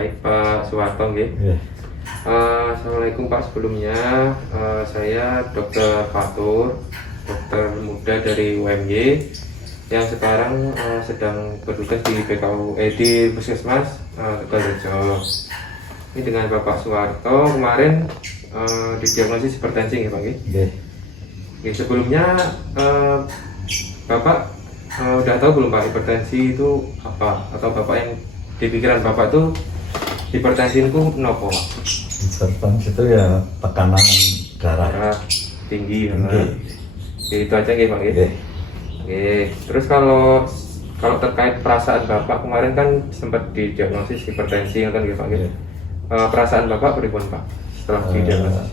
Baik Pak Suwarto nggih. Assalamualaikum Pak, sebelumnya saya Dr. Fatur, dokter muda dari UMY yang sekarang sedang bertugas di di Puskesmas Tegalrejo. Ini dengan Bapak Suwarto kemarin didiagnosis hipertensi ya Pak nggih. Sebelumnya Bapak udah tahu belum Pak hipertensi itu apa, atau Bapak yang di pikiran Bapak tuh hipertensi itu nopo? Hipertensi itu ya tekanan darah tinggi. Itu aja nggih Pak. Terus kalau terkait perasaan Bapak kemarin kan sempat didiagnosis hipertensi kan nggih Pak. Perasaan Bapak pripun Pak setelah didiagnosis?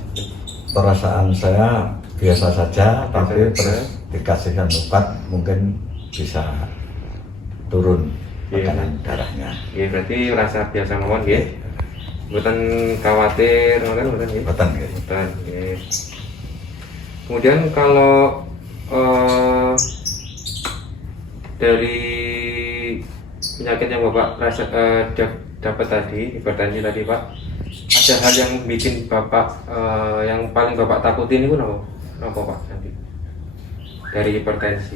Perasaan saya biasa saja, tapi terus dikasihkan obat mungkin bisa turun tekanan darahnya. Berarti rasa biasa mawon nggih. Mboten khawatir mboten nggih. Mboten. Kemudian kalau dari penyakit yang Bapak dapat tadi, hipertensi tadi Pak, ada hal yang bikin Bapak yang paling Bapak takutin itu apa Pak nanti dari hipertensi?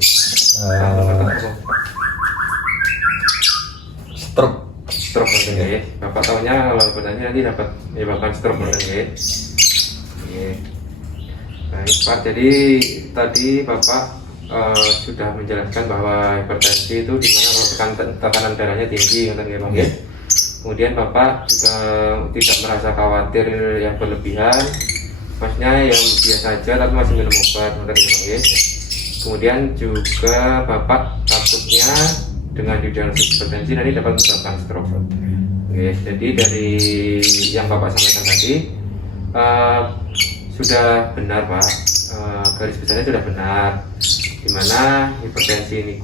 Stroke mungkin ya. Bapak tahunya kalau hipertensi nanti dapat menyebabkan stroke mungkin ya. Baik Pak, jadi tadi Bapak sudah menjelaskan bahwa hipertensi itu dimana kalau tekanan darahnya tinggi kan ya Pak. Kemudian Bapak juga tidak merasa khawatir yang berlebihan, maksudnya yang biasa saja tapi masih minum obat kan ya Pak. Kemudian juga Bapak takutnya dengan didiagnosis hipertensi nanti dapat menyebabkan stroke. Jadi dari yang Bapak sampaikan tadi sudah benar Pak, garis besarnya sudah benar, dimana hipertensi ini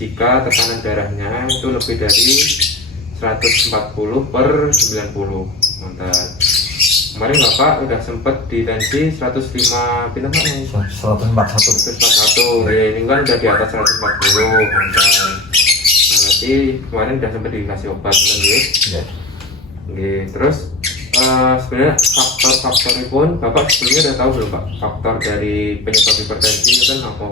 jika tekanan darahnya itu lebih dari 140/90. Kemarin Bapak udah sempat di tensi 105 pindah Pak? 141. Ini kan udah di atas 140. Berarti kemarin udah sempat dikasih obat kan ya? Terus sebenarnya faktor-faktor pun Bapak sebelumnya udah tahu belum Pak? Faktor dari penyebab hipertensi itu kan apa?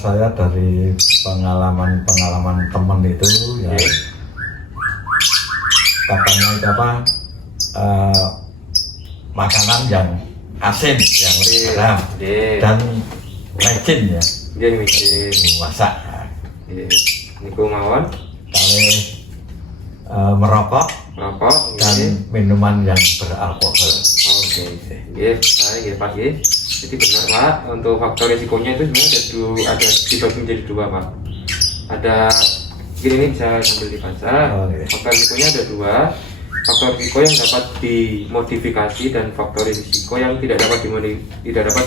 Saya dari pengalaman teman itu ya, katanya itu apa, makanan yang asin, yang garam dan micin ya, masak. Niku mawon kali merokok dan minuman yang beralkohol. Baik Pak. Jadi benar Pak, untuk faktor risikonya itu sebenarnya ada dibagi menjadi dua Pak. Ada ini bisa sambil dibaca. Faktor risikonya ada dua. Faktor risiko yang dapat dimodifikasi dan faktor risiko yang tidak dapat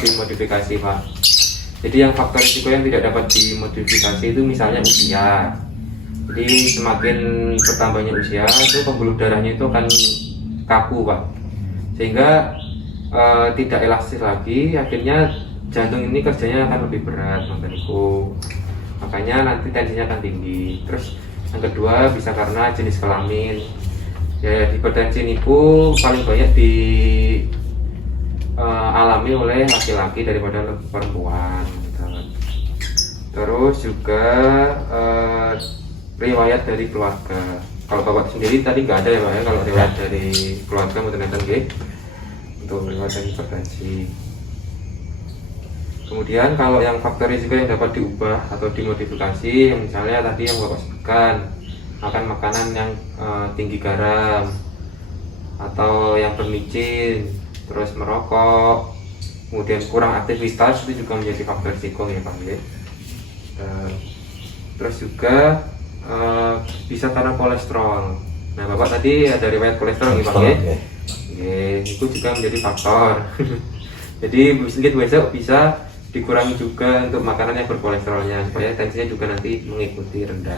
dimodifikasi Pak. Jadi yang faktor risiko yang tidak dapat dimodifikasi itu misalnya usia. Jadi semakin bertambahnya usia itu pembuluh darahnya itu akan kaku Pak, sehingga tidak elastis lagi, akhirnya jantung ini kerjanya akan lebih berat makanya nanti tensinya akan tinggi. Terus yang kedua bisa karena jenis kelamin ya, hipertensi niku paling banyak alami oleh laki-laki daripada perempuan. Terus juga riwayat dari keluarga. Kalau Bapak sendiri tadi nggak ada ya Pak ya, kalau riwayat dari keluarga mungkin untuk riwayat dari hipertensi. Kemudian kalau yang faktor risiko yang dapat diubah atau dimodifikasi, yang misalnya tadi yang Bapak sebutkan, makan makanan yang tinggi garam atau yang bermicin, terus merokok, kemudian kurang aktivitas, itu juga menjadi faktor risiko ya Pak. Terus juga bisa karena kolesterol. Nah Bapak tadi ada riwayat kolesterol nih Pak ya. Itu juga menjadi faktor. Jadi sedikit besok bisa dikurangi juga untuk makanan yang berkolesterolnya supaya tensinya juga nanti mengikuti rendah.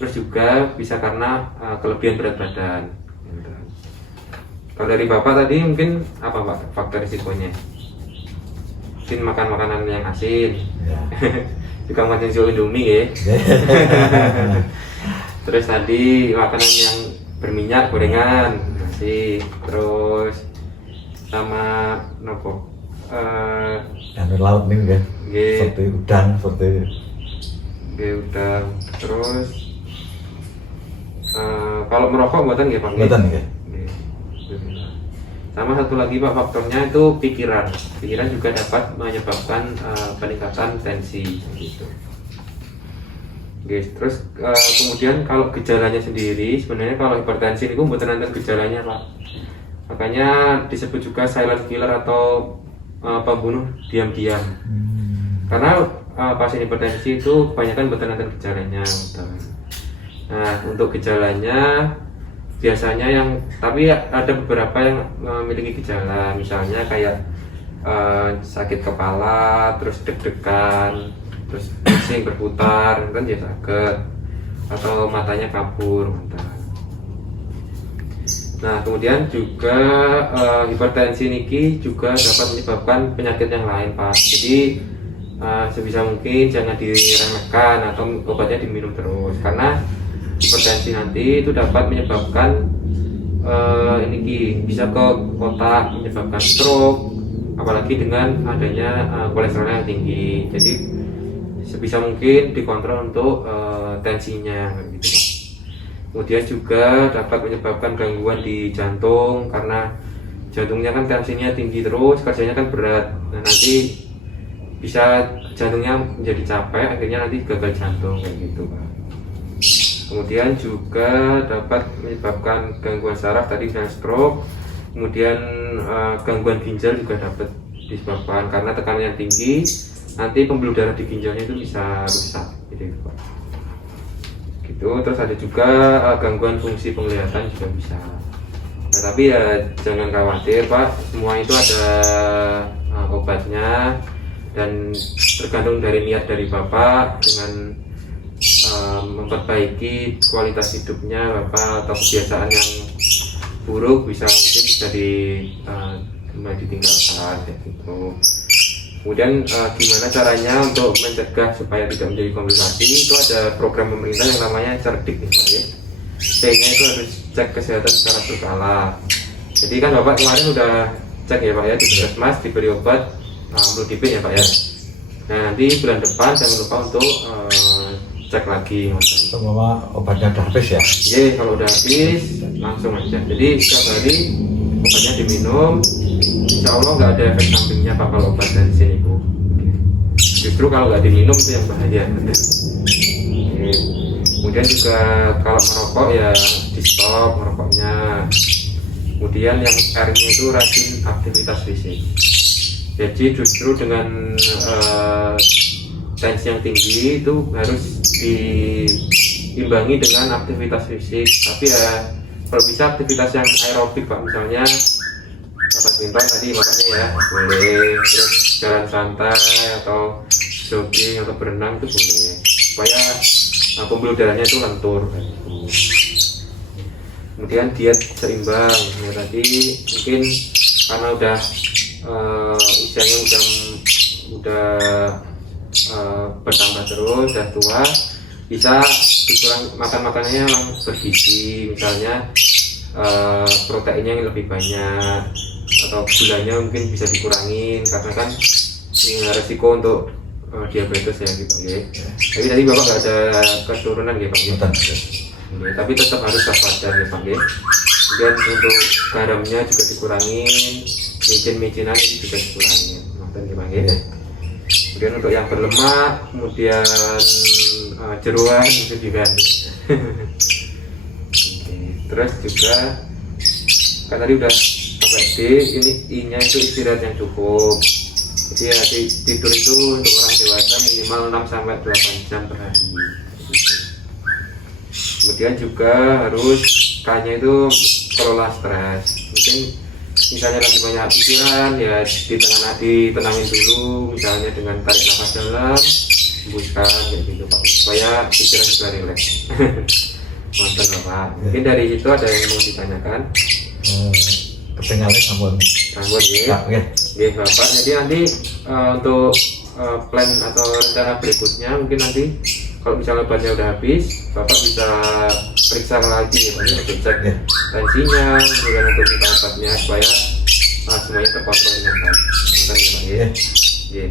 Terus juga bisa karena kelebihan berat badan. Kalau dari Bapak tadi mungkin apa Pak faktor risikonya? Mungkin makan makanan yang asin. Juga makan Indomie ya. Terus tadi makanan yang berminyak gorengan nasi, terus sama nopo laut nih ya, nggih seperti udang, seperti nggih udang. Terus kalau merokok mboten nggih Pak? mboten nggih. Nggih. Sama satu lagi Pak, faktornya itu pikiran. Pikiran juga dapat menyebabkan peningkatan tensi gitu. Guys, terus kemudian kalau gejalanya sendiri, sebenarnya kalau hipertensi itu mboten enten gejalanya Pak. Makanya disebut juga silent killer atau pembunuh diam-diam. Karena pasien hipertensi itu kebanyakan mboten enten gejalanya. Nah, untuk gejalanya biasanya yang, tapi ada beberapa yang memiliki gejala, misalnya kayak sakit kepala, terus deg-degan, terus pusing berputar, kan ya sakit, atau matanya kabur mata. Nah, kemudian juga hipertensi niki juga dapat menyebabkan penyakit yang lain Pak. Jadi sebisa mungkin jangan diremehkan atau obatnya diminum terus, karena hipertensi nanti itu dapat menyebabkan bisa ke otak, menyebabkan stroke, apalagi dengan adanya kolesterol yang tinggi. Jadi sebisa mungkin dikontrol untuk tensinya gitu Pak. Kemudian juga dapat menyebabkan gangguan di jantung, karena jantungnya kan tensinya tinggi terus, kerjanya kan berat. Nah, nanti bisa jantungnya menjadi capek, akhirnya nanti gagal jantung kayak gitu Pak. Kemudian juga dapat menyebabkan gangguan saraf tadi dan stroke. Kemudian gangguan ginjal juga dapat disebabkan karena tekanannya tinggi, nanti pembuluh darah di ginjalnya itu bisa rusak gitu Pak. Gitu. Terus ada juga gangguan fungsi penglihatan juga bisa. Nah, tapi ya jangan khawatir Pak, semua itu ada obatnya, dan tergantung dari niat dari Bapak dengan memperbaiki kualitas hidupnya Bapak, atau kebiasaan yang buruk mungkin bisa ditinggalkan kayak gitu. Kemudian gimana caranya untuk mencegah supaya tidak menjadi komplikasi? Itu ada program pemerintah yang namanya Cerdik nih Pak ya. C-nya itu harus cek kesehatan secara berkala. Jadi kan Bapak kemarin udah cek ya Pak ya di puskesmas, diberi obat amlodipin ya Pak ya. Nah, nanti bulan depan jangan lupa untuk cek lagi. Mama obatnya udah habis ya? Iya, kalau udah habis langsung aja. Jadi setiap hari obatnya diminum, insya Allah nggak ada efek sampingnya Pak kalau obat dari sini Bu. Justru kalau nggak diminum itu yang bahaya. Oke. Kemudian juga kalau merokok ya di stop merokoknya. Kemudian yang R-nya itu rajin aktivitas fisik. Jadi justru dengan tensi yang tinggi itu harus diimbangi dengan aktivitas fisik. Tapi ya kalau bisa aktivitas yang aerobik Pak, misalnya badminton tadi makanya ya boleh, terus jalan santai atau jogging atau berenang itu boleh, supaya pembuluh darahnya itu lentur. Kemudian diet seimbang ya, tadi mungkin karena udah usianya udah bertambah terus, udah tua, bisa dikurang makanannya yang bergizi, misalnya proteinnya yang lebih banyak, atau gulanya mungkin bisa dikurangin karena kan ini resiko untuk diabetes ya gitu ya. Tapi tadi Bapak nggak ada keturunan ya Pak ya? Tapi tetap harus waspada ya Pak ya. Kemudian untuk garamnya juga dikurangin, micin-micinan itu juga dikurangin, nonton ya Pak ya. Kemudian untuk yang berlemak, kemudian jeroan itu diganti. Terus juga kan tadi udah sampai D, ini I-nya itu istirahat yang cukup. Jadi ya tidur itu untuk orang dewasa minimal 6-8 jam per hari. Kemudian juga harus K-nya itu kelola stres. Mungkin misalnya lagi banyak pikiran ya ditenangin dulu, misalnya dengan tarik nafas dalam, hembuskan kayak gitu Pak, supaya pikiran juga rileks. Nonton Bapak. Mungkin dari situ ada yang mau ditanyakan? Ketinggalan sampun ya. Ya Bapak. Jadi nanti untuk plan atau rencana berikutnya mungkin nanti kalau misalnya obatnya udah habis, Bapak bisa periksa lagi ya Pak, ya, untuk cek Ya. tensinya, kemudian untuk minta obatnya supaya semuanya terkontrol dengan baik. Sebentar ya Pak ya. Ya. Ya.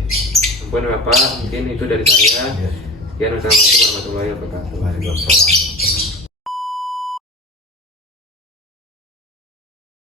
Ampun Bapak, mungkin itu dari saya. Ya. Sekian, wassalamualaikum warahmatullahi wabarakatuh. Waalaikumsalam.